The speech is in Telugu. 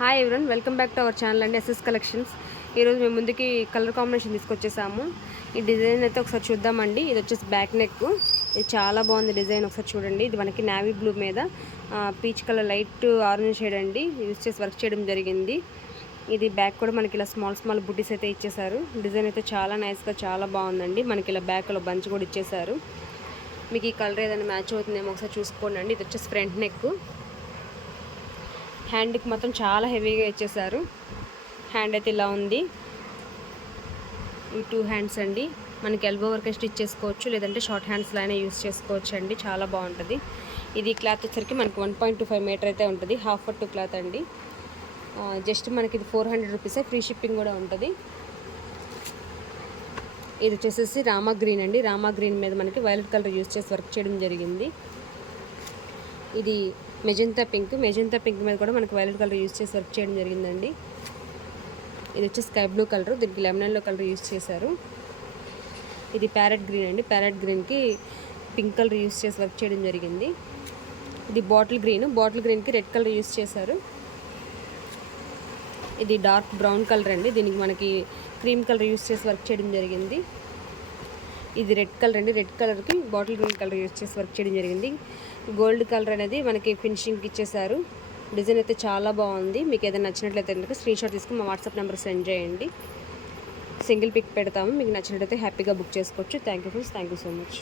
Hi everyone, welcome back to our channel అండి ఎస్ఎస్ కలెక్షన్స్. ఈరోజు మేము ముందుకి కలర్ కాంబినేషన్ తీసుకొచ్చేసాము. ఈ డిజైన్ అయితే ఒకసారి చూద్దామండి. ఇది వచ్చేసి బ్యాక్ నెక్. ఇది చాలా బాగుంది డిజైన్, ఒకసారి చూడండి. ఇది మనకి నావీ బ్లూ మీద peach colour light orange shade అండి యూజ్ చేసి వర్క్ చేయడం జరిగింది. ఇది బ్యాక్ కూడా మనకి ఇలా స్మాల్ స్మాల్ బుటీస్ అయితే ఇచ్చేసారు. డిజైన్ అయితే చాలా నైస్గా చాలా బాగుందండి. మనకి ఇలా బ్యాక్లో బంచ్ కూడా ఇచ్చేసారు. మీకు ఈ కలర్ ఏదైనా మ్యాచ్ అవుతుందేమో ఒకసారి చూసుకోండి అండి. ఇది వచ్చేసి ఫ్రంట్ నెక్. హ్యాండ్కి మాత్రం చాలా హెవీగా ఇచ్చేసారు. హ్యాండ్ అయితే ఇలా ఉంది. ఈ 2 హ్యాండ్స్ అండి. మనకి ఎల్బో వరకు స్టిచ్ చేసుకోవచ్చు, లేదంటే షార్ట్ హ్యాండ్స్లో అయినా యూస్ చేసుకోవచ్చు అండి. చాలా బాగుంటుంది. ఇది క్లాత్ వచ్చరికి మనకి 1.25 మీటర్ అయితే ఉంటుంది. హాఫ్ పట్టు క్లాత్ అండి. జస్ట్ మనకి ఇది 400 రూపీసే, ఫ్రీ షిప్పింగ్ కూడా ఉంటుంది. ఇది వచ్చేసి రామా గ్రీన్ అండి. రామా గ్రీన్ మీద మనకి వైలెట్ కలర్ యూస్ చేసి వర్క్ చేయడం జరిగింది. ఇది మెజంతా పింక్ మీద కూడా మనకి వైలెట్ కలర్ యూస్ చేసి వర్క్ చేయడం జరిగిందండి. ఇది వచ్చి స్కై బ్లూ కలర్, దీనికి లెమన్ ఎల్లో కలర్ యూస్ చేశారు. ఇది ప్యారెట్ గ్రీన్ అండి. ప్యారెట్ గ్రీన్కి పింక్ కలర్ యూస్ చేసి వర్క్ చేయడం జరిగింది. ఇది బాటిల్ గ్రీన్కి రెడ్ కలర్ యూస్ చేశారు. ఇది డార్క్ బ్రౌన్ కలర్ అండి. దీనికి మనకి క్రీమ్ కలర్ యూస్ చేసి వర్క్ చేయడం జరిగింది. ఇది రెడ్ కలర్ అండి. రెడ్ కలర్కి బాటిల్ గ్రీన్ కలర్ యూస్ చేసి వర్క్ చేయడం జరిగింది. గోల్డ్ కలర్ అనేది మనకి ఫినిషింగ్కి ఇచ్చేసారు. డిజైన్ అయితే చాలా బాగుంది. మీకు ఏదైనా నచ్చినట్లయితే కనుక స్క్రీన్ షాట్ తీసుకుని మా వాట్సాప్ నెంబర్ సెండ్ చేయండి. సింగిల్ పిక్ పెడతాము. మీకు నచ్చినట్లయితే హ్యాపీగా బుక్ చేసుకోవచ్చు. Thank you friends, thank you so much.